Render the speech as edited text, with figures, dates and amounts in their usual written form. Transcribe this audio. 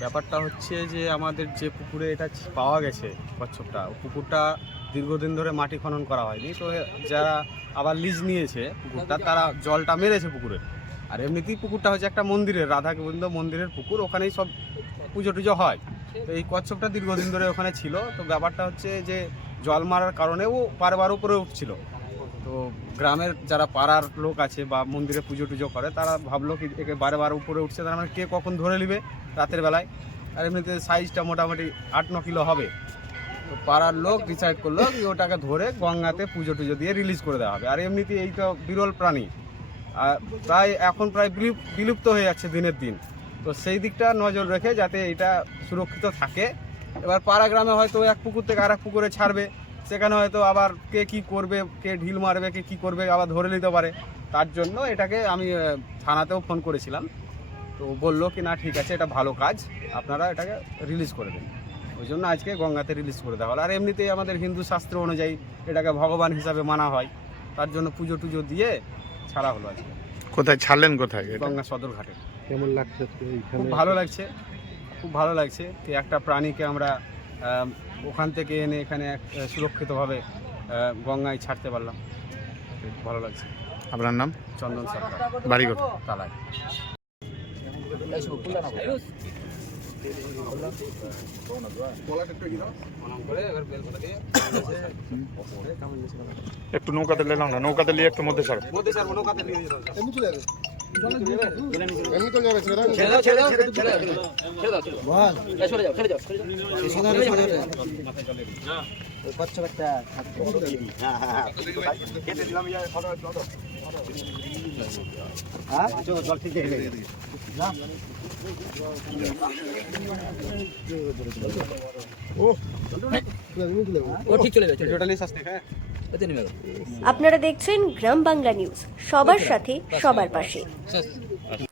ব্যাপারটা হচ্ছে যে আমাদের যে পুকুরে এটা পাওয়া গেছে কচ্ছপটা, পুকুরটা দীর্ঘদিন ধরে মাটি খনন করা হয়নি। তো যারা আবার লিজ নিয়েছে পুকুরটা, তারা জলটা মেরেছে পুকুরে। আর এমনিতেই পুকুরটা হচ্ছে একটা মন্দিরের, রাধা গোবিন্দ মন্দিরের পুকুর, ওখানেই সব পুজো টুজো হয়। তো এই কচ্ছপটা দীর্ঘদিন ধরে ওখানে ছিল। তো ব্যাপারটা হচ্ছে যে জল মারার কারণেও বারবার উপরে উঠছিল। তো গ্রামের যারা পাড়ার লোক আছে বা মন্দিরে পুজো টুজো করে, তারা ভাবলো কি একে বারবার উপরে উঠছে, তার মানে কে কখন ধরে নেবে রাতের বেলায়। আর এমনিতে সাইজটা মোটামুটি 8-9 কিলো হবে। তো পাড়ার লোক ডিসাইড করলো কি ওটাকে ধরে গঙ্গাতে পুজো টুজো দিয়ে রিলিজ করে দেওয়া হবে। আর এমনিতে এই তো বিরল প্রাণী, প্রায় বিলুপ্ত হয়ে যাচ্ছে দিনের দিন। তো সেই দিকটা নজর রেখে যাতে এটা সুরক্ষিত থাকে। এবার পাড়া গ্রামে হয়তো এক পুকুর থেকে আর এক পুকুরে ছাড়বে, সেখানে হয়তো আবার কে কি করবে, কে ঢিল মারবে, কে কি করবে, আবার ধরে নিতে পারে। তার জন্য এটাকে আমি থানাতেও ফোন করেছিলাম। তো বললো কি না ঠিক আছে, এটা ভালো কাজ, আপনারা এটাকে রিলিজ করে দেন। ওই জন্য আজকে গঙ্গাতে রিলিজ করে দেওয়া হলো। আর এমনিতেই আমাদের হিন্দু শাস্ত্র অনুযায়ী এটাকে ভগবান হিসাবে মানা হয়, তার জন্য পুজো টুজো দিয়ে ছাড়া হলো আজকে। কোথায় ছাড়লেন, কোথায়? গঙ্গা সদর ঘাটে। কেমন লাগছে? খুব ভালো লাগছে, খুব ভালো লাগছে কি একটা প্রাণীকে আমরা ওখান থেকে এনে এখানে সুরক্ষিতভাবে গঙ্গায় ছাড়তে পারলাম। ভালো লাগছে। আপনার নাম? চন্দন সরকার, বাড়ি কোথায়? তালায়। একটু নৌকাতে নিলাম না, নৌকাতে নিয়ে একটু মধ্যে ছাড়ো। আপনারা দেখছেন গ্রাম বাংলা নিউজ, সবার সাথে সবার পাশে।